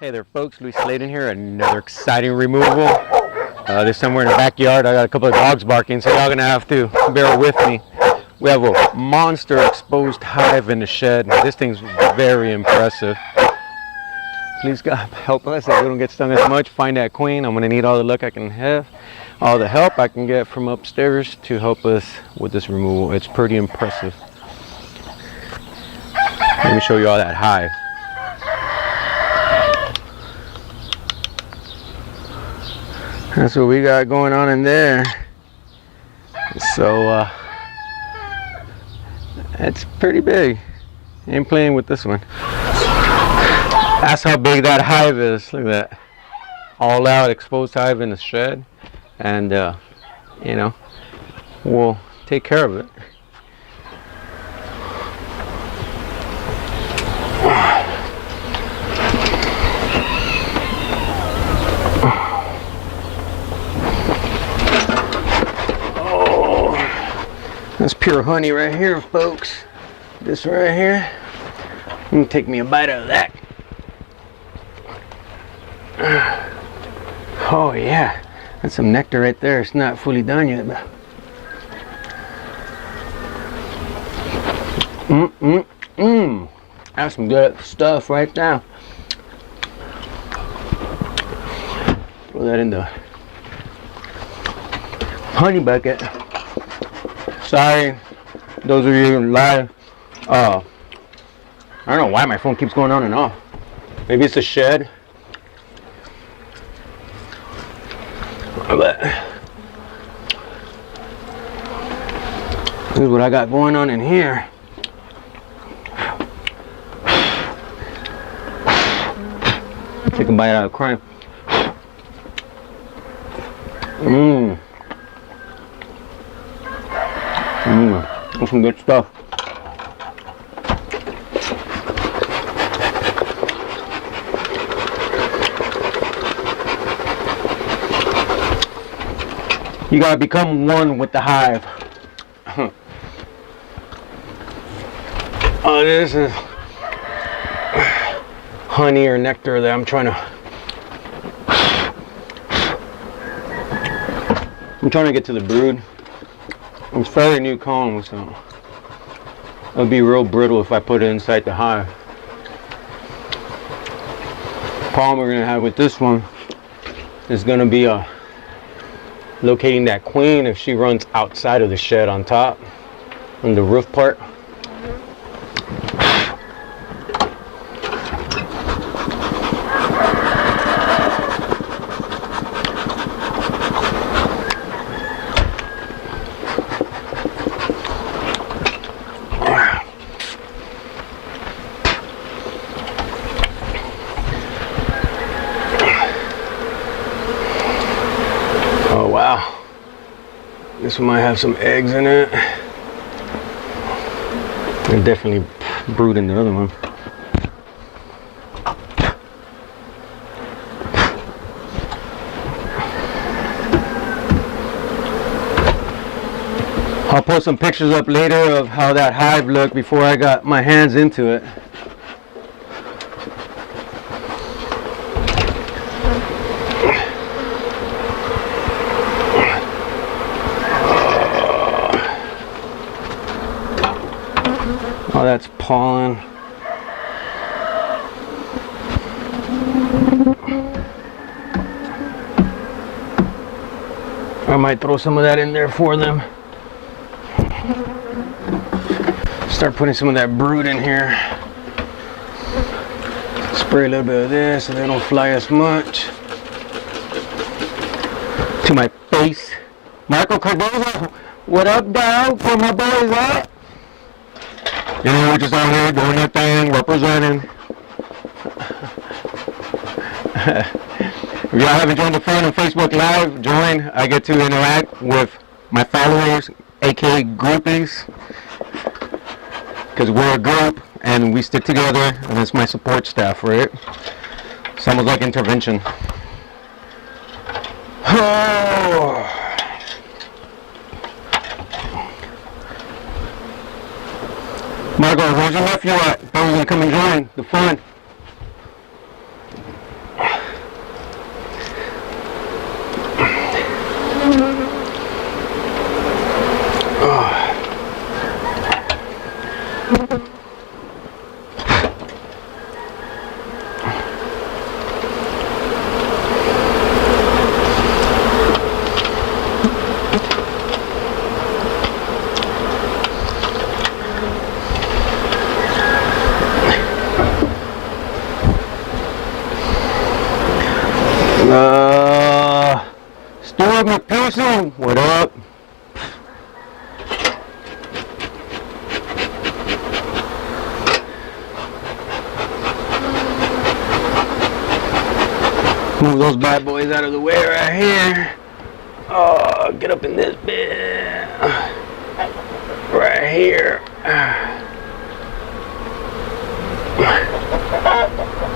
Hey there folks, Luis Sladen here, another exciting removal. This time we're in the backyard. I got a couple of dogs barking, so y'all gonna have to bear with me. We have a monster exposed hive in the shed. This thing's very impressive. Please God help us that we don't get stung as much. Find that queen. I'm gonna need all the luck I can have, all the help I can get from upstairs to help us with this removal. It's pretty impressive. Let me show you all that hive. That's what we got going on in there. So it's pretty big. Ain't playing with this one. That's how big that hive is. Look at that. All out exposed hive in the shed. And you know, we'll take care of it. That's pure honey right here, folks. This right here. I'm gonna take me a bite out of that. Oh yeah, that's some nectar right there. It's not fully done yet, but that's some good stuff right now. Throw that in the honey bucket. Sorry, those of you live. I don't know why my phone keeps going on and off. Maybe it's a shed. But this is what I got going on in here. Take a bite out of crime. That's some good stuff. You gotta become one with the hive. Oh, this is honey or nectar that I'm trying to get to the brood. It's fairly new comb, so it'll be real brittle if I put it inside the hive. Problem we're gonna have with this one is gonna be locating that queen if she runs outside of the shed on top, on the roof part. Oh wow, this one might have some eggs in it. They're definitely brooding the other one. I'll post some pictures up later of how that hive looked before I got my hands into it. Oh, that's pollen. I might throw some of that in there for them. Start putting some of that brood in here. Spray a little bit of this so they don't fly as much. To my face. Marco Cardozo, what up, dog? Where my boys at? You know, we're just out here doing our thing, representing. If y'all haven't joined the fun on Facebook Live, join. I get to interact with my followers, aka groupies, because we're a group and we stick together, and it's my support staff, right? It's almost like intervention. Oh. Margot, where's your nephew at? I was gonna come and join the fun. Stuart McPherson, what up? Move those bad boys out of the way right here. Oh, get up in this bit. Right here.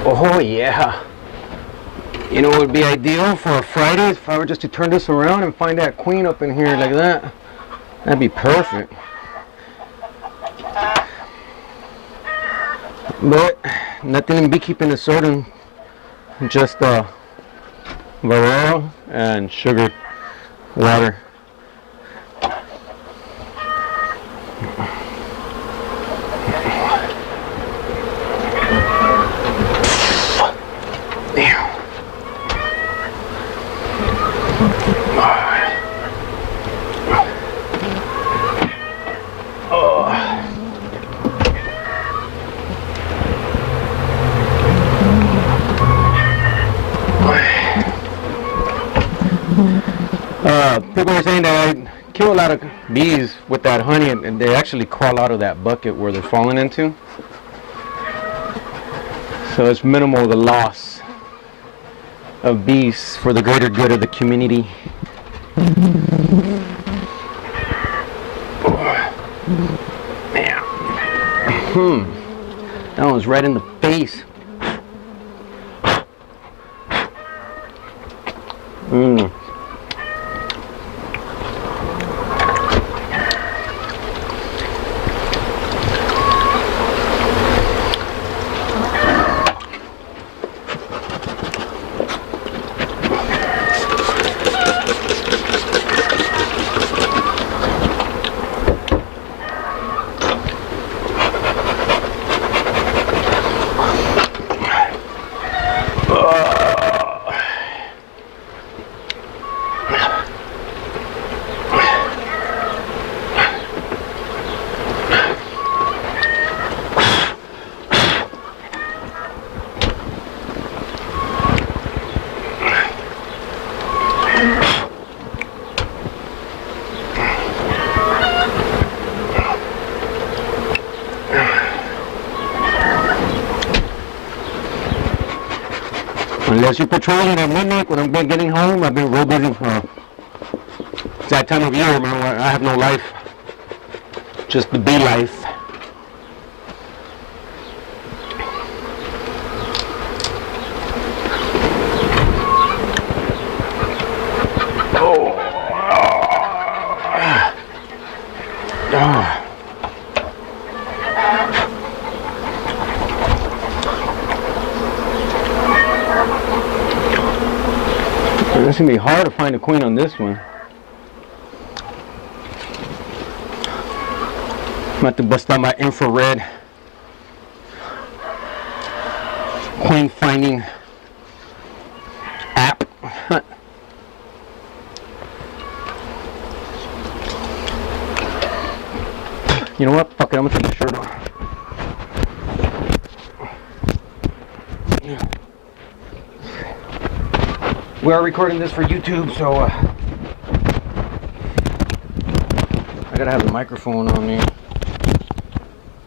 Oh yeah. You know what would be ideal for a Friday if I were just to turn this around and find that queen up in here like that. That'd be perfect. But nothing in beekeeping is certain. Just varroa and sugar water. People are saying that I kill a lot of bees with that honey, and they actually crawl out of that bucket where they're falling into. So it's minimal the loss of bees for the greater good of the community. That one's right in the face. Unless you're patrolling at midnight when I'm getting home, I've been real busy. It's that time of year, man. I have no life. Just the bee life. It's gonna be hard to find a queen on this one. I'm about to bust out my infrared queen finding app. You know what? Fuck it, I'm gonna take the shirt off. We are recording this for YouTube, so I gotta have the microphone on me.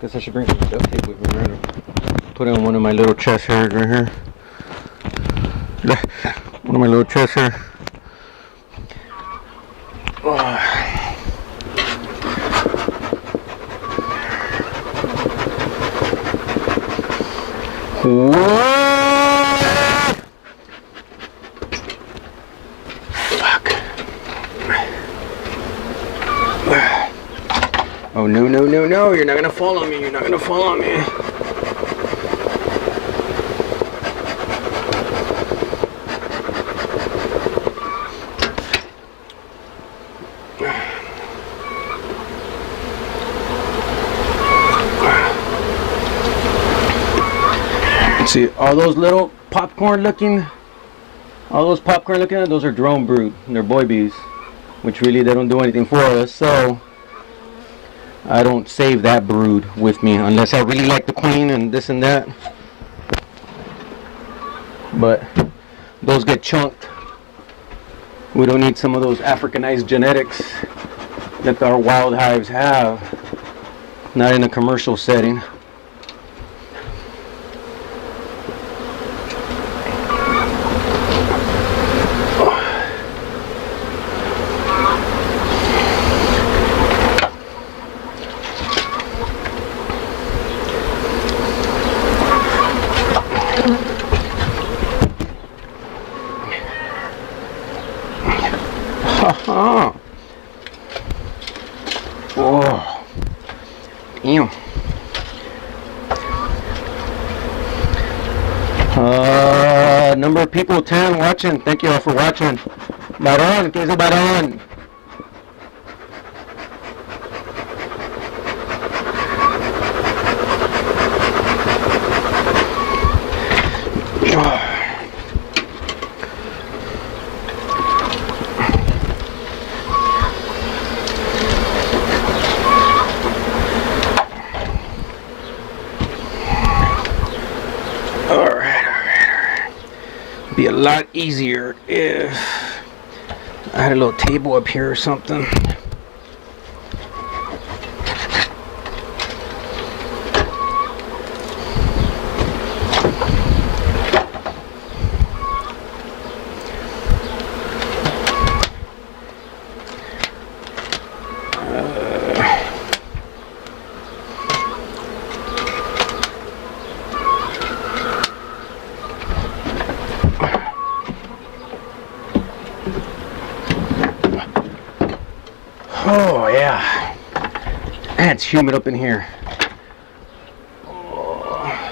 Guess I should bring some duct tape with me, right? Put it on one of my little chest hairs right here. One of my little chest hair. Oh, no, no, no, no, you're not gonna fall on me, you're not gonna fall on me. See, all those little popcorn looking, those are drone brood. They're boy bees, which really they don't do anything for us. So I don't save that brood with me unless I really like the queen and this and that. But those get chunked. We don't need some of those Africanized genetics that our wild hives have. Not in a commercial setting. Oh, damn. Number of people 10 watching. Thank you all for watching. Baron, ¿qué es el Baron? Be a lot easier if I had a little table up here or something. Oh yeah, and it's humid up in here. Oh.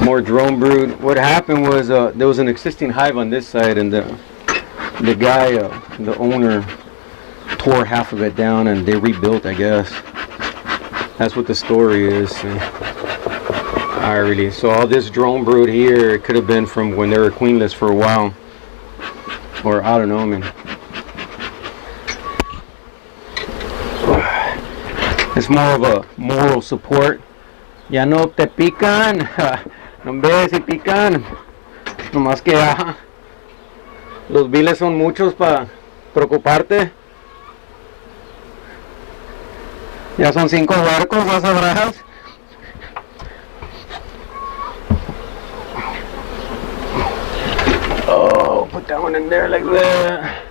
More drone brood. What happened was there was an existing hive on this side, and the guy, the owner, tore half of it down, and they rebuilt, I guess. That's what the story is. So all this drone brood here, it could have been from when they were queenless for a while, or I don't know. I mean, it's more of a moral support. Ya no te pican, no ves si pican, nomás que los viles son muchos para preocuparte. Ya son 5 barcos, vas sabrás. Oh, put that one in there like that.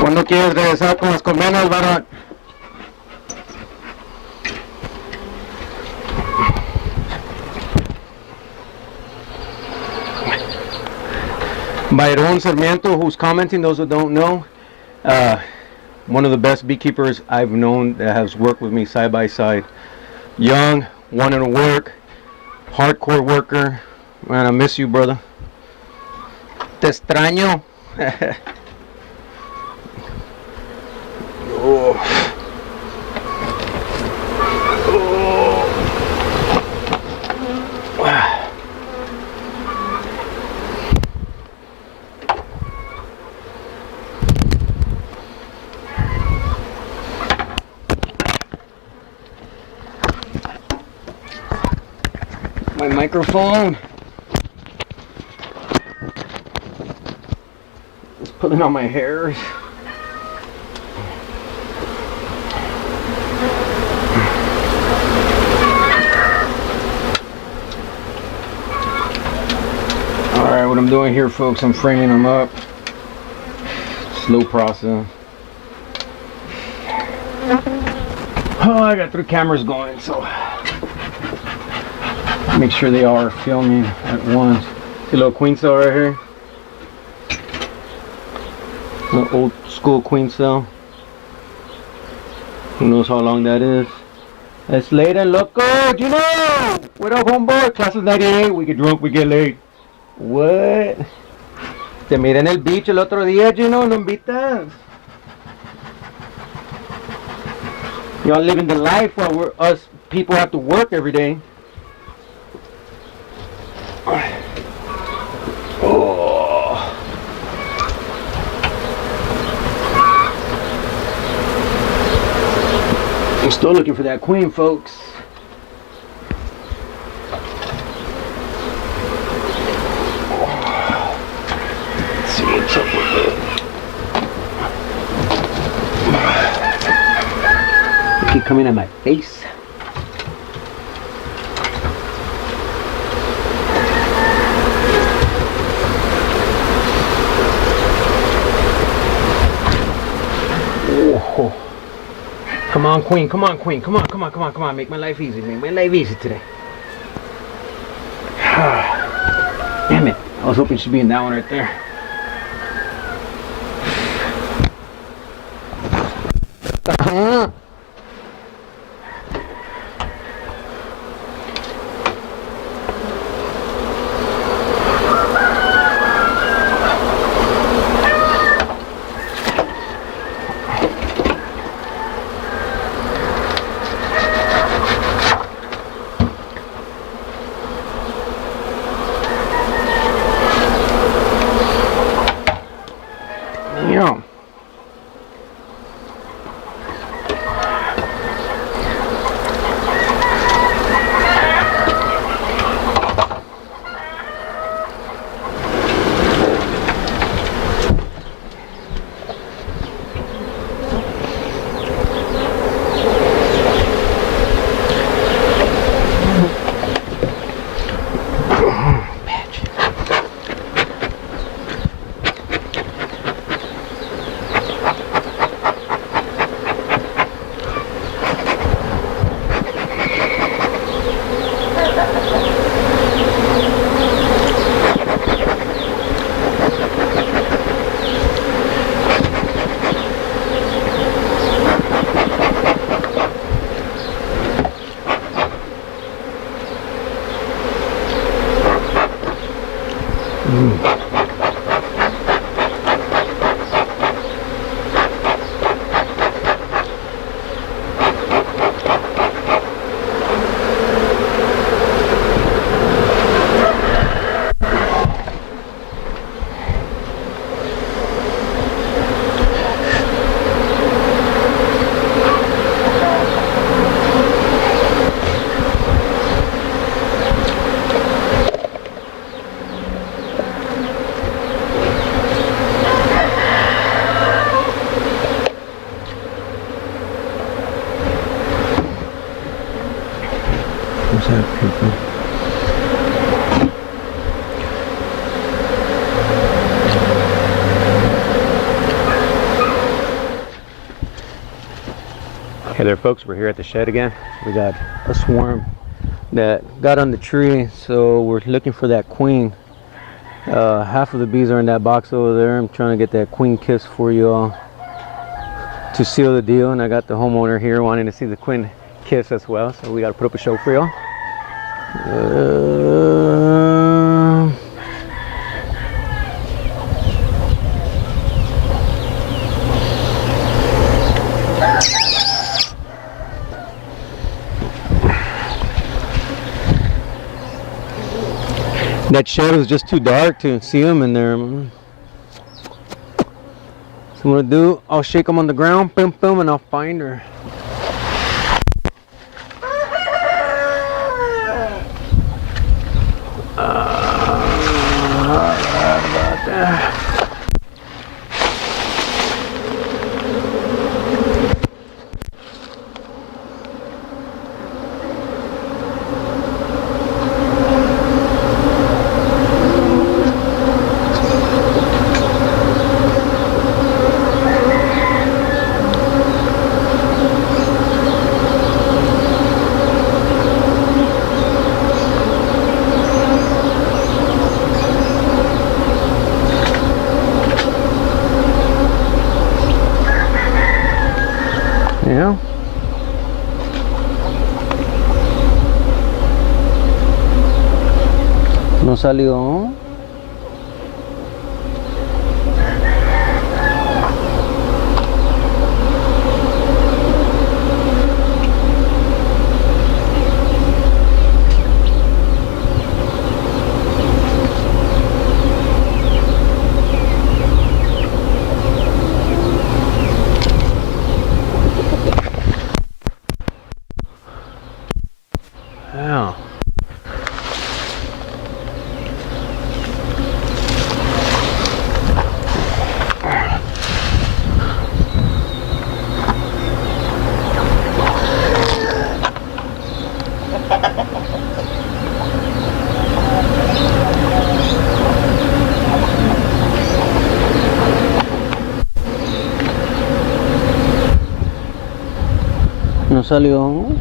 ¿Cuándo quieres regresar con las colmenas, varón? Byron Sarmiento, who's commenting, those who don't know, one of the best beekeepers I've known that has worked with me side by side. Young, wanting to work, hardcore worker. Man, I miss you, brother. Te extraño. Oh. My microphone. It's pulling on my hairs. Alright, what I'm doing here, folks, I'm framing them up. Slow process. Oh, I got 3 cameras going, so make sure they are filming at once. See a little queen cell right here. Little old school queen cell. Who knows how long that is? It's late and loco, you know. What up, homeboy? Class of 98. We get drunk, we get late. What? Te miré en el beach el otro día, you know, no invitas. Y'all living the life while us people have to work every day. Oh. I'm still looking for that queen, folks. Let's see what's up with it. They keep coming at my face. Oh. Come on, queen. Come on, queen. Come on, come on, come on, come on. Make my life easy. Make my life easy today. Damn it. I was hoping she'd be in that one right there. Yeah. What's up, people? Hey there, folks. We're here at the shed again. We got a swarm that got on the tree, so we're looking for that queen. Half of the bees are in that box over there. I'm trying to get that queen kiss for you all to seal the deal, and I got the homeowner here wanting to see the queen kiss as well, so we got to put up a show for y'all. That shed was just too dark to see them in there. So what I'm gonna do, I'll shake them on the ground, boom, boom, and I'll find her. No salió. Yeah. No salió.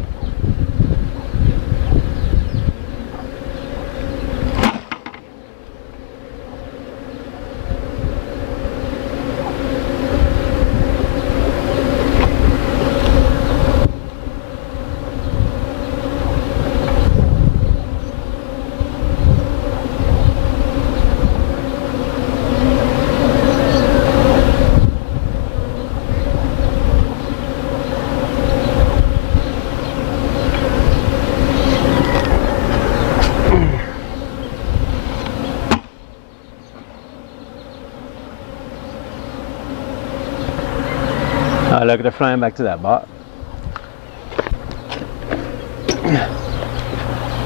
Look, they're flying back to that bot.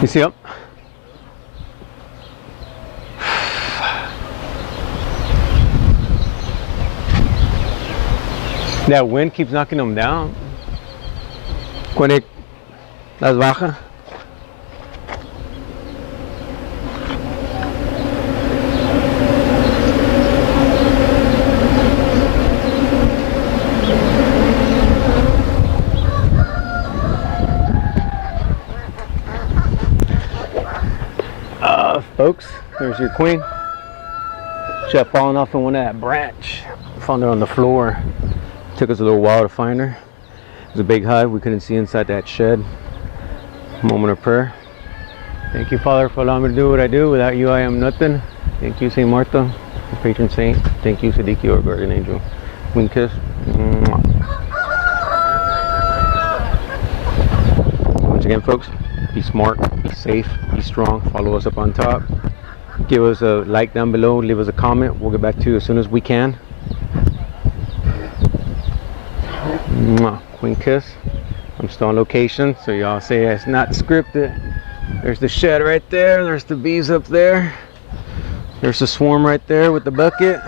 You see them? That wind keeps knocking them down. Cuando las baja. Folks, there's your queen. She had fallen off in one of that branch. Found her on the floor. Took us a little while to find her. It was a big hive. We couldn't see inside that shed. Moment of prayer. Thank you, Father, for allowing me to do what I do. Without you, I am nothing. Thank you, Saint Martha, patron saint. Thank you, Siddiqui, our guardian angel. Wing kiss. Once again, folks, be smart, be safe, be strong. Follow us up on top. Give us a like down below. Leave us a comment. We'll get back to you as soon as we can. Queen kiss. I'm still on location, so y'all say it's not scripted. There's the shed right there. There's the bees up there. There's the swarm right there with the bucket.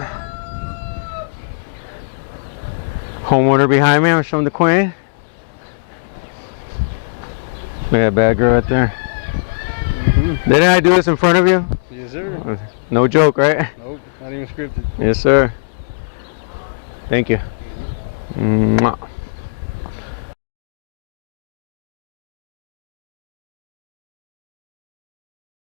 Homeowner behind me. I'm showing the queen. Look at that bad girl right there. Didn't I do this in front of you? Yes, sir. No joke, right? Nope, not even scripted. Yes, sir. Thank you. Mwah.